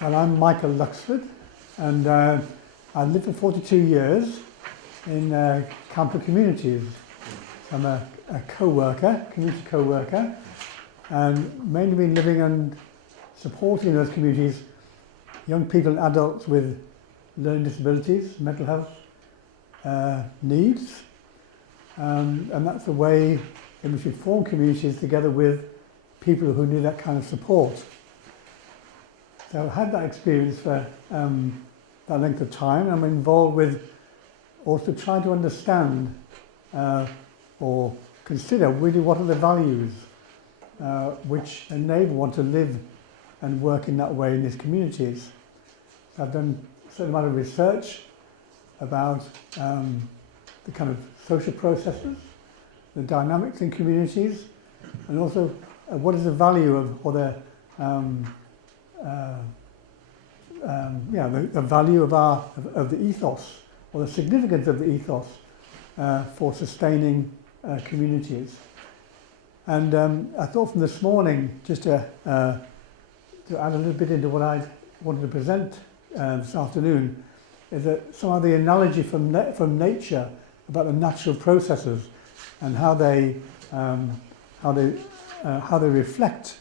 Well, I'm Michael Luxford, and I've lived for 42 years in Camphill communities. I'm a community co-worker, and mainly been living and supporting those communities, young people and adults with learning disabilities, mental health needs, and that's the way in which we form communities together with people who need that kind of support. So I've had that experience for that length of time. I'm involved with also trying to understand or consider really what are the values which enable one to live and work in that way in these communities. So I've done a certain amount of research about the kind of social processes, the dynamics in communities, and also what is the value of, or the the value of the ethos, or the significance of the ethos for sustaining communities. And I thought from this morning, just to add a little bit into what I wanted to present this afternoon, is that some of the analogy from nature about the natural processes and how they reflect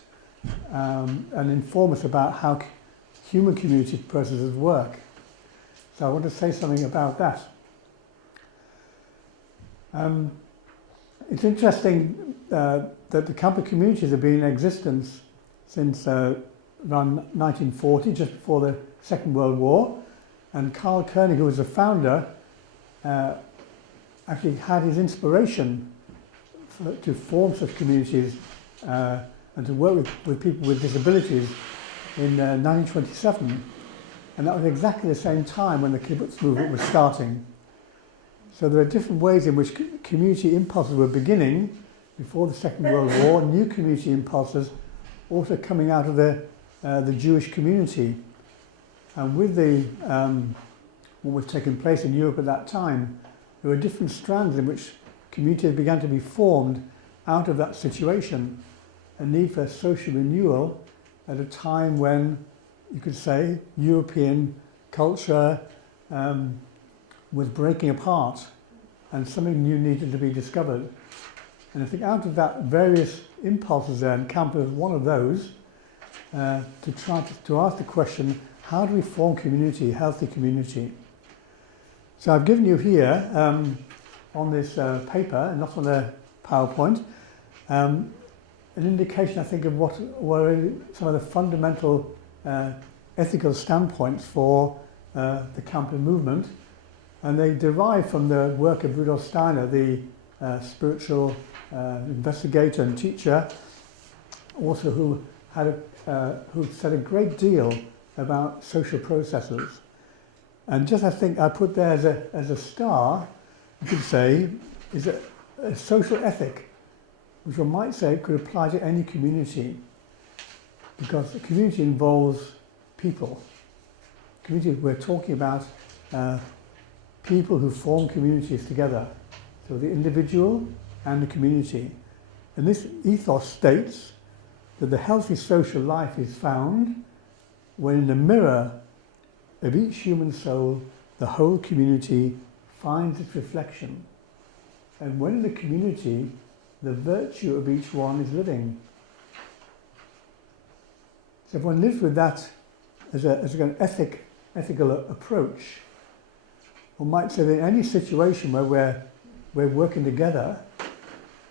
and inform us about how human community processes work. So I want to say something about that. It's interesting that the Camphill communities have been in existence since around 1940, just before the Second World War, and Carl Koenig, who was the founder, actually had his inspiration to form such communities and to work with people with disabilities in 1927, and that was exactly the same time when the kibbutz movement was starting. So there are different ways in which community impulses were beginning before the Second World War, new community impulses also coming out of the Jewish community. And with what was taking place in Europe at that time, there were different strands in which communities began to be formed out of that situation, a need for social renewal at a time when, you could say, European culture was breaking apart and something new needed to be discovered. And I think out of that various impulses there, and Camphill was one of those, to try to ask the question, how do we form community, healthy community? So I've given you here, on this paper, and not on the PowerPoint, an indication, I think, of what were some of the fundamental ethical standpoints for the Camphill movement. And they derive from the work of Rudolf Steiner, the spiritual investigator and teacher, also who said a great deal about social processes. And just, I think, I put there as a star, you could say, is a social ethic, which one might say could apply to any community, because the community involves people. Community, we're talking about people who form communities together, so the individual and the community. And this ethos states that the healthy social life is found when in the mirror of each human soul, the whole community finds its reflection. And when in the community, the virtue of each one is living. So if one lives with that as an ethical approach, one might say that in any situation where we're working together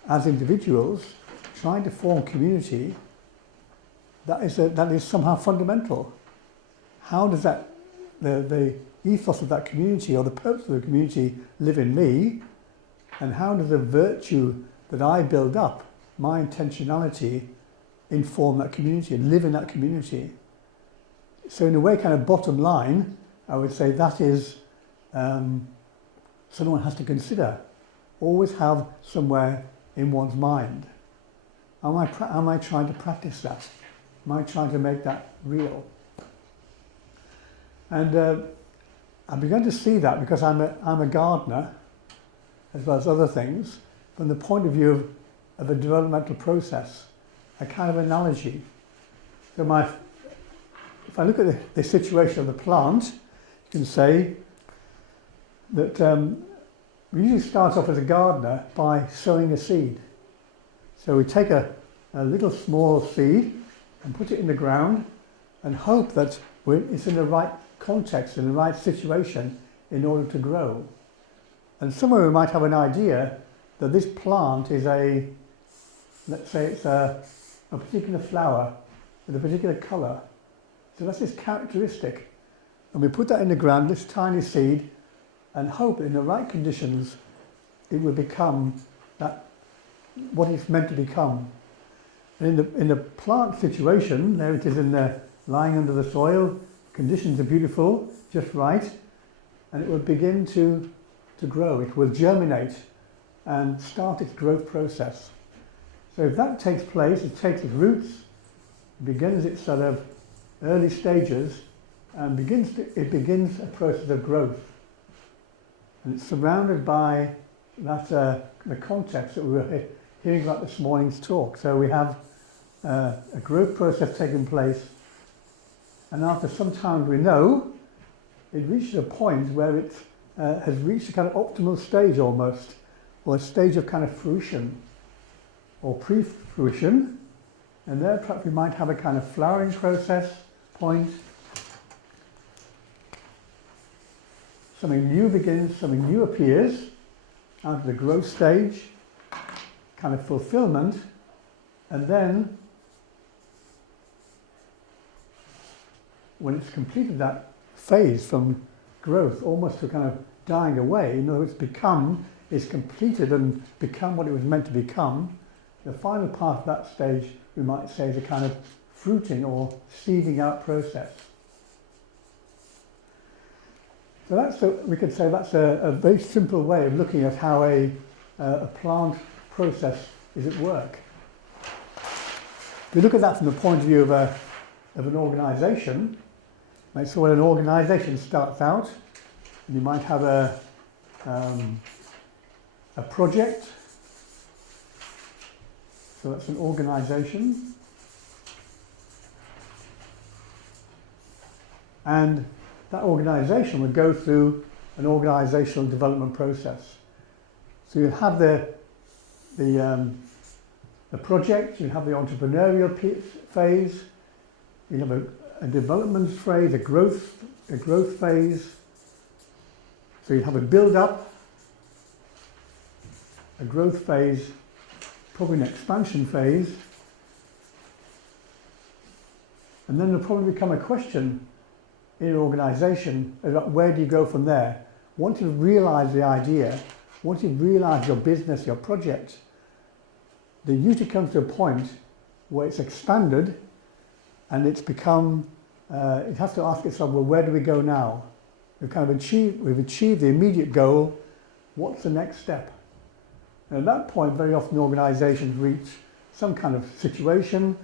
as individuals, trying to form community, that is somehow fundamental. How does the ethos of that community or the purpose of the community live in me, and how does the virtue that I build up, my intentionality, inform that community and live in that community? So in a way, kind of bottom line, I would say that is something one has to consider. Always have somewhere in one's mind. Am I trying to practice that? Am I trying to make that real? And I've begun to see that because I'm a gardener, as well as other things, from the point of view of a developmental process, a kind of analogy. So if I look at the situation of the plant, you can say that we usually start off as a gardener by sowing a seed. So we take a little small seed and put it in the ground and hope that it's in the right context, in the right situation in order to grow. And somewhere we might have an idea that this plant is let's say it's a particular flower with a particular colour. So that's this characteristic. And we put that in the ground, this tiny seed, and hope in the right conditions it will become what it's meant to become. And in the plant situation, there it is lying under the soil, conditions are beautiful, just right, and it will begin to grow. It will germinate and start its growth process. So if that takes place, it takes its roots, begins its sort of early stages, and it begins a process of growth. And it's surrounded by the context that we were hearing about this morning's talk. So we have a growth process taking place, and after some time we know it reaches a point where it has reached a kind of optimal stage almost, or a stage of kind of fruition or pre-fruition, and there perhaps we might have a kind of flowering process point. Something new begins, something new appears out of the growth stage, kind of fulfillment, and then when it's completed that phase from growth almost to kind of dying away, in other words, it's completed and become what it was meant to become, the final part of that stage we might say is a kind of fruiting or seeding out process. So we could say that's a very simple way of looking at how a plant process is at work. If we look at that from the point of view of an organisation, so when an organisation starts out, you might have a project. So that's an organisation. And that organisation would go through an organisational development process. So you have the project, you have the entrepreneurial phase, you have a development phase, a growth phase. So you have a build-up, a growth phase, probably an expansion phase, and then there'll probably become a question in your organisation about where do you go from there. Once you've realised the idea, once you've realised your business, your project, then usually comes to a point where it's expanded and it's become, it has to ask itself, well, where do we go now? We've achieved the immediate goal, what's the next step? And at that point, very often organisations reach some kind of situation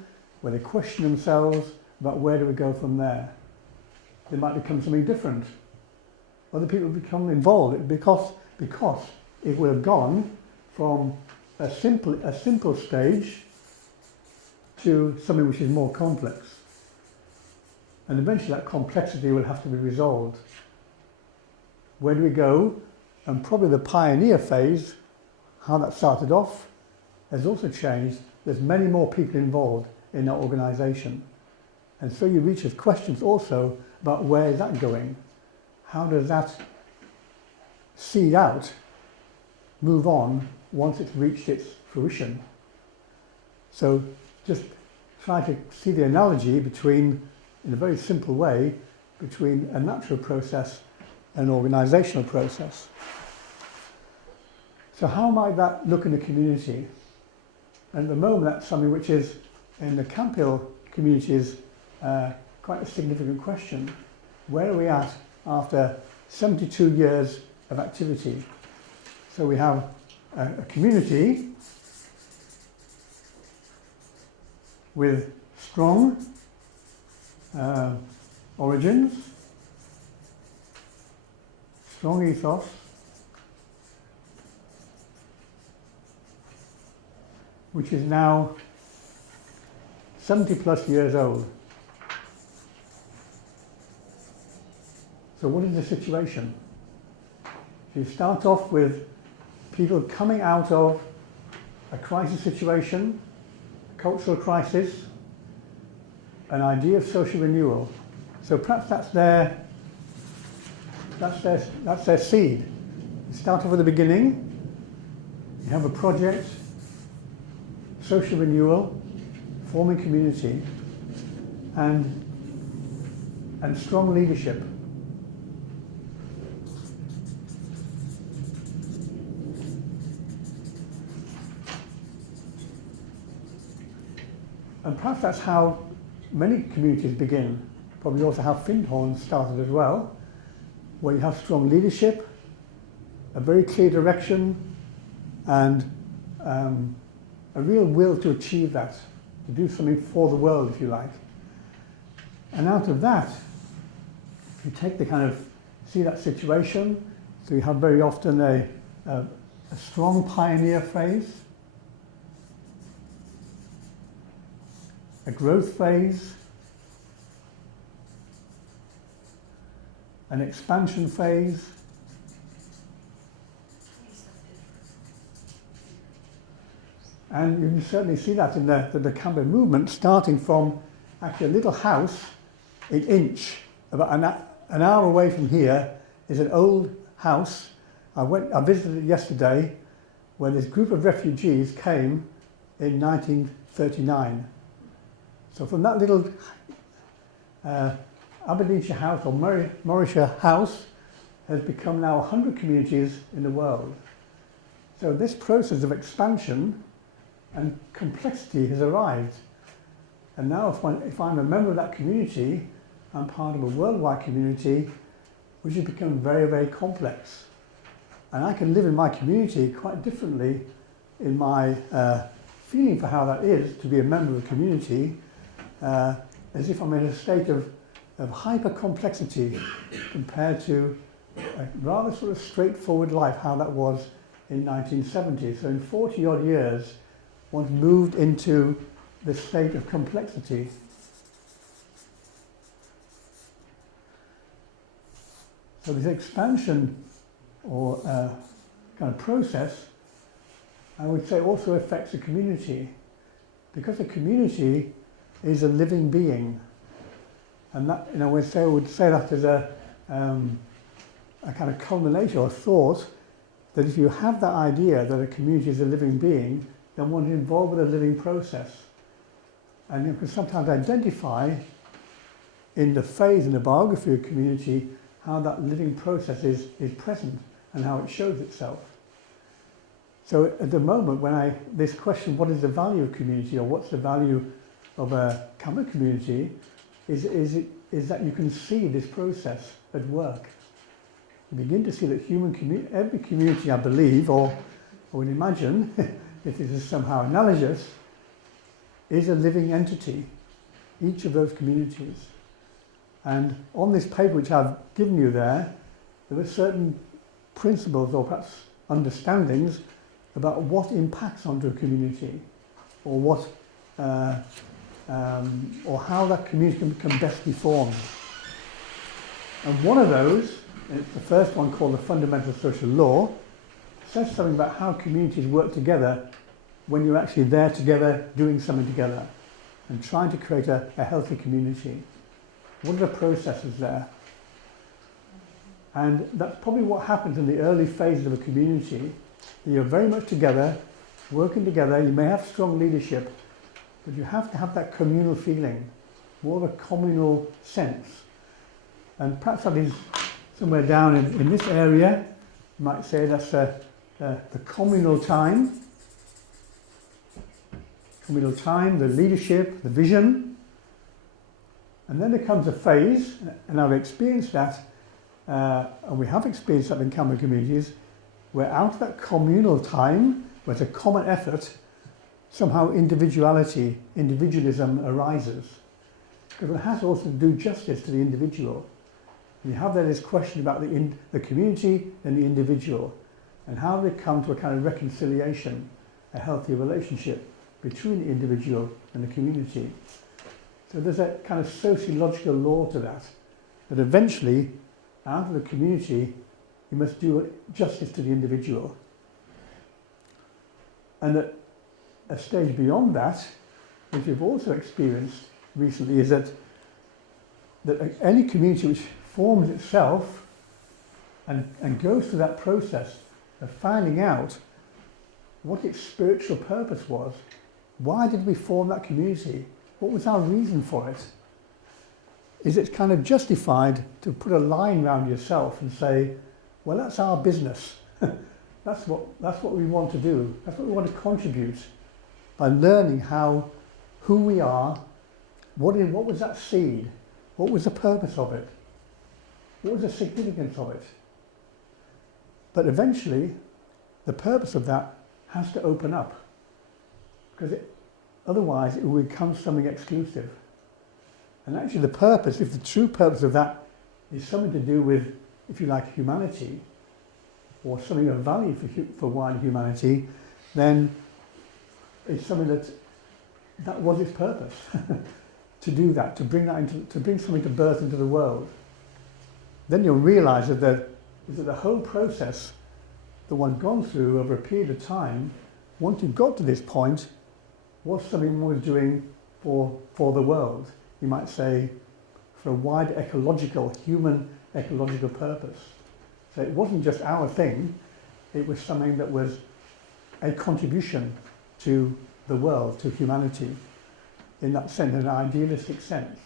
where they question themselves about where do we go from there. They might become something different. Other people become involved because it will have gone from a simple stage to something which is more complex. And eventually that complexity will have to be resolved. Where do we go? And probably the pioneer phase, how that started off, has also changed. There's many more people involved in that organisation. And so you reach with questions also about where is that going? How does that seed out move on once it's reached its fruition? So just try to see the analogy between, in a very simple way, between a natural process and an organisational process. So how might that look in the community? And at the moment that's something which is, in the Camphill community, is quite a significant question. Where are we at after 72 years of activity? So we have a community with strong origins, strong ethos, which is now 70 plus years old. So what is the situation? You start off with people coming out of a crisis situation, a cultural crisis, an idea of social renewal. So perhaps that's their seed. You start off at the beginning, you have a project, social renewal, forming community, and strong leadership. And perhaps that's how many communities begin. Probably also how Findhorn started as well, where you have strong leadership, a very clear direction, and a real will to achieve that, to do something for the world, if you like. And out of that, you take the kind of, see that situation, so you have very often a strong pioneer phase, a growth phase, an expansion phase, and you can certainly see that in the Camphill movement, starting from actually a little house in Inch, about an hour away from here is an old house. I visited it yesterday, where this group of refugees came in 1939. So from that little Aberdeenshire house, or Morayshire house, has become now 100 communities in the world. So this process of expansion and complexity has arrived. And now if I'm a member of that community, I'm part of a worldwide community which has become very, very complex. And I can live in my community quite differently in my feeling for how that is to be a member of a community, as if I'm in a state of hyper complexity compared to a rather sort of straightforward life, how that was in 1970. So in 40 odd years, one's moved into this state of complexity. So this expansion or kind of process, I would say, also affects the community, because the community is a living being, and that, I would say that as a kind of culmination or thought, that if you have that idea that a community is a living being, then one is involved with a living process, and you can sometimes identify in the phase in the biography of a community how that living process is present and how it shows itself. So at the moment, when this question, what is the value of community, or what's the value of a Camphill community, is that you can see this process at work. You begin to see that every community, I believe, or I would imagine, if this is somehow analogous, is a living entity, each of those communities. And on this paper which I've given you there were certain principles or perhaps understandings about what impacts onto a community, or what, or how that community can best be formed. And one of those, the first one called the Fundamental Social Law, says something about how communities work together when you're actually there together, doing something together, and trying to create a healthy community. What are the processes there? And that's probably what happens in the early phases of a community. You're very much together, working together. You may have strong leadership, but you have to have that communal feeling, more of a communal sense. And perhaps that is somewhere down in this area. You might say that's the communal time. Communal time, the leadership, the vision. And then there comes a phase, and I've experienced that, and we have experienced that in Camphill communities, where out of that communal time, where it's a common effort, somehow individualism arises. Because it has also to do justice to the individual. And you have there this question about the community and the individual, and how they come to a kind of reconciliation, a healthy relationship between the individual and the community. So there's a kind of sociological law to that, that eventually out of the community, you must do justice to the individual. And at a stage beyond that, which we've also experienced recently, is that any community which forms itself and goes through that process of finding out what its spiritual purpose was. Why did we form that community? What was our reason for it? Is it kind of justified to put a line around yourself and say, well, that's our business. That's what we want to do. That's what we want to contribute by learning who we are, what was that seed? What was the purpose of it? What was the significance of it? But eventually, the purpose of that has to open up, because otherwise it will become something exclusive. And actually the purpose, if the true purpose of that is something to do with, if you like, humanity, or something of value for wider humanity, then it's something that was its purpose, to do that, to bring something to birth into the world. Then you'll realise that the whole process that one gone through over a period of time, once you got to this point, was something one was doing for the world. You might say for a wider human ecological purpose. So it wasn't just our thing, it was something that was a contribution to the world, to humanity, in that sense, in an idealistic sense,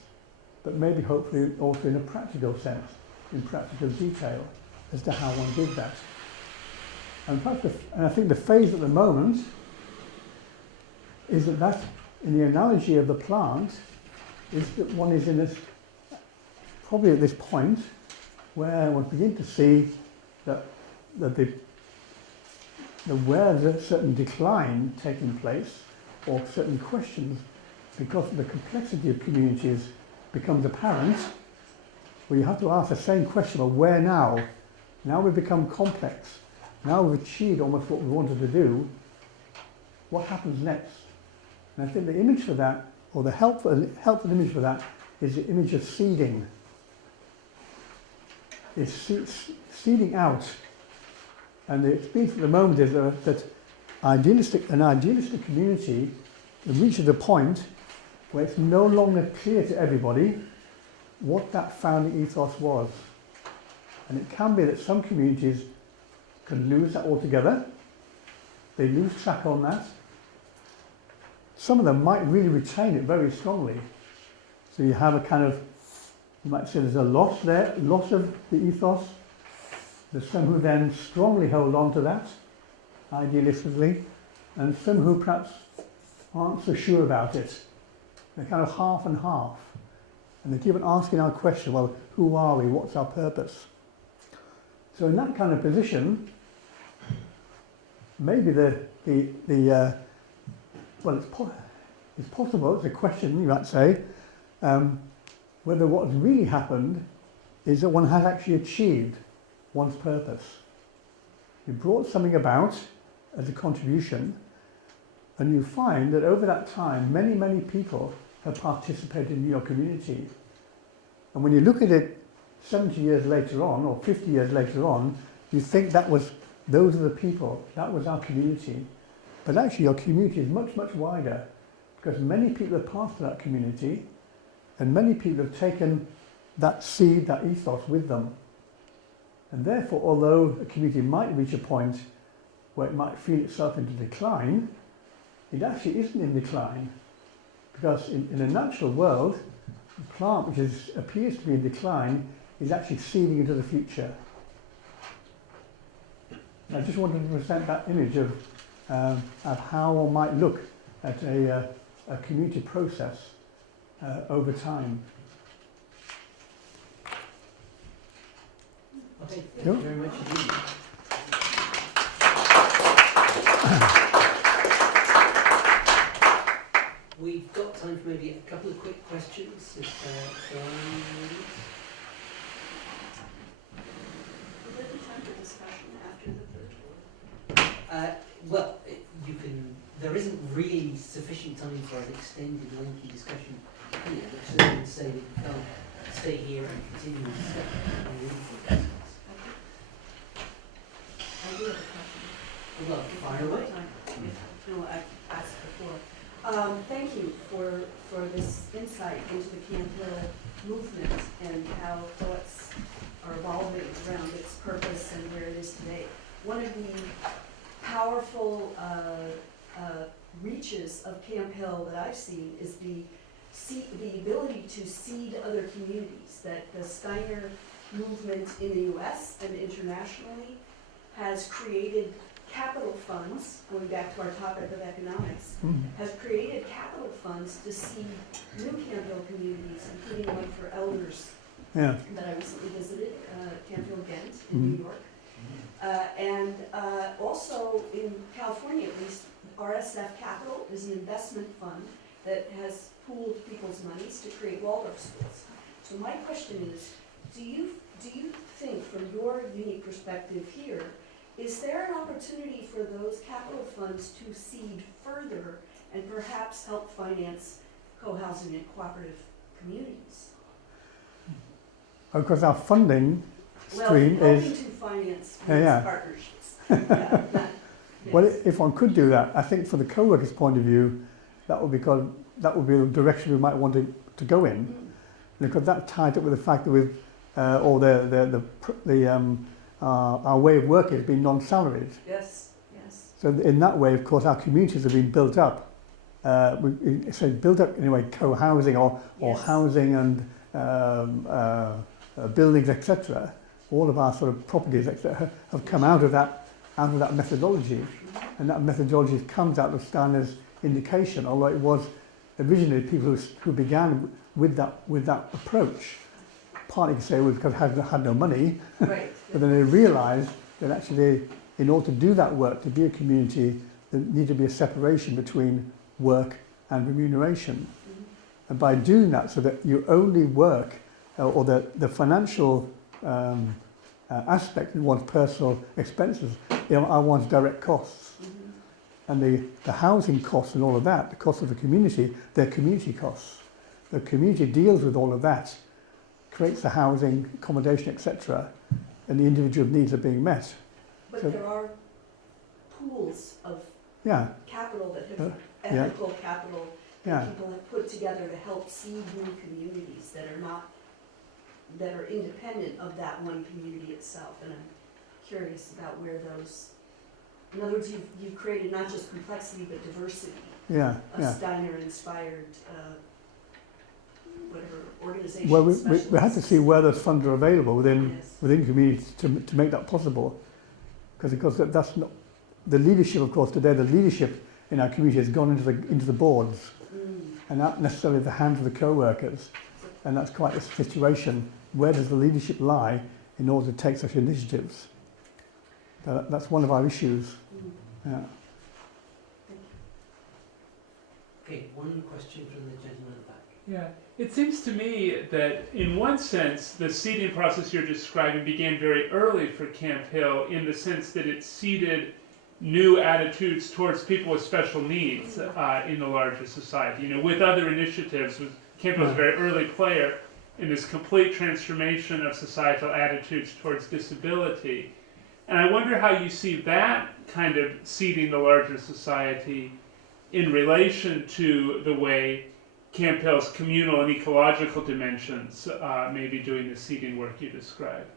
but maybe hopefully also in a practical sense, in practical detail, as to how one did that. And I think the phase at the moment is that in the analogy of the plant, is that one is in this, probably at this point, where one begins to see that where there's a certain decline taking place, or certain questions, because the complexity of communities becomes apparent, where you have to ask the same question of where now? Now we've become complex. Now we've achieved almost what we wanted to do. What happens next? And I think the image for that, or the helpful image for that, is the image of seeding. It's seeding out. And the experience at the moment is that an idealistic community reaches a point where it's no longer clear to everybody what that founding ethos was. And it can be that some communities can lose that altogether. They lose track on that. Some of them might really retain it very strongly. So you have a kind of, you might say there's a loss there, loss of the ethos. There's some who then strongly hold on to that, idealistically, and some who perhaps aren't so sure about it. They're kind of half and half. And they keep on asking our question, well, who are we? What's our purpose? So in that kind of position, maybe it's possible, it's a question, you might say, whether what's really happened is that one has actually achieved one's purpose. You brought something about as a contribution, and you find that over that time, many, many people have participated in your community. And when you look at it 70 years later on, or 50 years later on, you think those are the people, that was our community. But actually your community is much, much wider, because many people have passed through that community, and many people have taken that seed, that ethos with them. And therefore, although a community might reach a point where it might feel itself into decline, it actually isn't in decline. Because in a natural world, the plant which appears to be in decline is actually seeding into the future. And I just wanted to present that image of how one might look at a community process over time. Okay, thank you very much indeed. We've got time for maybe a couple of quick questions, if there are any. Will there be time for discussion after the third? Well, there isn't really sufficient time for an extended, lengthy discussion here, which certainly would say that you can't stay here and continue to step and influence. I do have a question. Well, fire away. No, I asked before. Thank you for this insight into the Camphill movement and how thoughts are evolving around its purpose and where it is today. One of the powerful reaches of Camphill that I've seen is the ability to seed other communities, that the Steiner movement in the US and internationally has created capital funds, going back to our topic of economics, has created capital funds to seed new Camphill communities, including one for elders Yeah. that I recently visited, Camphill Ghent in New York. And also in California, at least, RSF Capital is an investment fund that has pooled people's monies to create Waldorf schools. So my question is, do you think, from your unique perspective here, is there an opportunity for those capital funds to seed further and perhaps help finance co-housing and cooperative communities? Because our funding stream Well, is, helping to finance Yeah, these yeah. partnerships. Yeah, not- well, yes. if one could do that, I think for the co-workers' point of view, that would be the direction we might want to go in, because that tied up with the fact that we've our way of working has been non-salaried. Yes, yes. So in that way, of course, our communities have been built up. Built up anyway, co-housing or Yes. housing and buildings, etc. All of our sort of properties, etc., have come out of that methodology, and that methodology comes out of Steiner's indication. Although it was originally people who began with that approach, partly to say it was because they had no money. Right. But then they realised that actually, in order to do that work, to be a community, there needed to be a separation between work and remuneration. And by doing that, so that you only work, or the financial aspect in one's personal expenses, are one's direct costs. And the housing costs and all of that, the cost of the community, they're community costs. The community deals with all of that, creates the housing, accommodation, etc., and the individual needs are being met. But So- there are pools of Yeah, capital that have, yeah. ethical capital that yeah. people have put together to help seed new communities that are independent of that one community itself. And I'm curious about where those, in other words, you've created not just complexity but diversity Yeah, of yeah. Steiner-inspired, whatever, organizations. Well, we had to see where those funds are available within Yes. communities to make that possible. Because of course that's not the leadership. Of course, today the leadership in our community has gone into the boards, and not necessarily the hands of the co-workers. And that's quite a situation. Where does the leadership lie in order to take such initiatives? That's one of our issues. Yeah. Okay, one question from the gentleman at the back. Yeah, it seems to me that in one sense, the seeding process you're describing began very early for Camphill in the sense that it seeded new attitudes towards people with special needs in the larger society. You know, with other initiatives, Camphill was a very early player in this complete transformation of societal attitudes towards disability. And I wonder how you see that kind of seeding the larger society in relation to the way Camphill's communal and ecological dimensions may be doing the seeding work you described.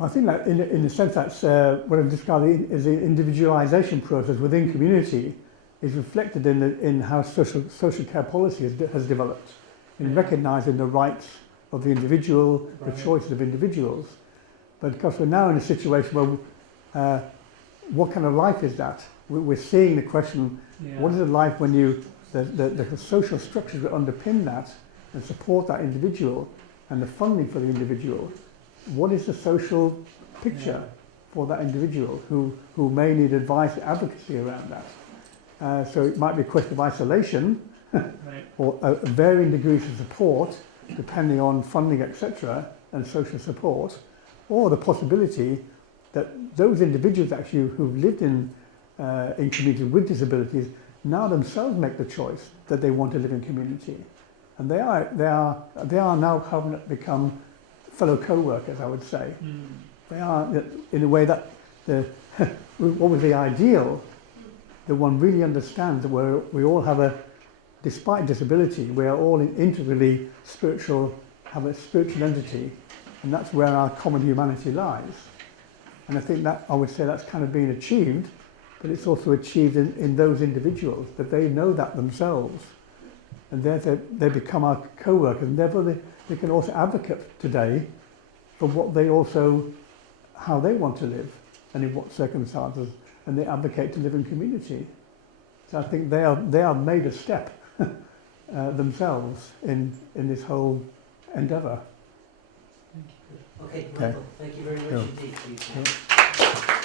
I think that in a sense that's what I'm describing as the individualisation process within community is reflected in how social care policy has developed, in recognising the rights of the individual, the choices of individuals. But because we're now in a situation where what kind of life is that? We're seeing the question, what is it like when the social structures that underpin that and support that individual and the funding for the individual, what is the social picture for that individual who may need advice, advocacy around that? So it might be a question of isolation or varying degrees of support depending on funding, etc., and social support, or the possibility that those individuals actually who've lived in communities with disabilities now themselves make the choice that they want to live in community. and they are now having become fellow co-workers, I would say. They are, in a way that what was the ideal, that one really understands that we all have despite disability, we are all integrally spiritual, have a spiritual entity, and that's where our common humanity lies. And I think that, I would say that's kind of been achieved, but it's also achieved in those individuals, that they know that themselves. And they become our co-workers, and therefore they can also advocate today for what they also, how they want to live, and in what circumstances, and they advocate to live in community. So I think they are made a step themselves in this whole endeavour. Okay, Michael, thank you very much indeed for your time. Yeah.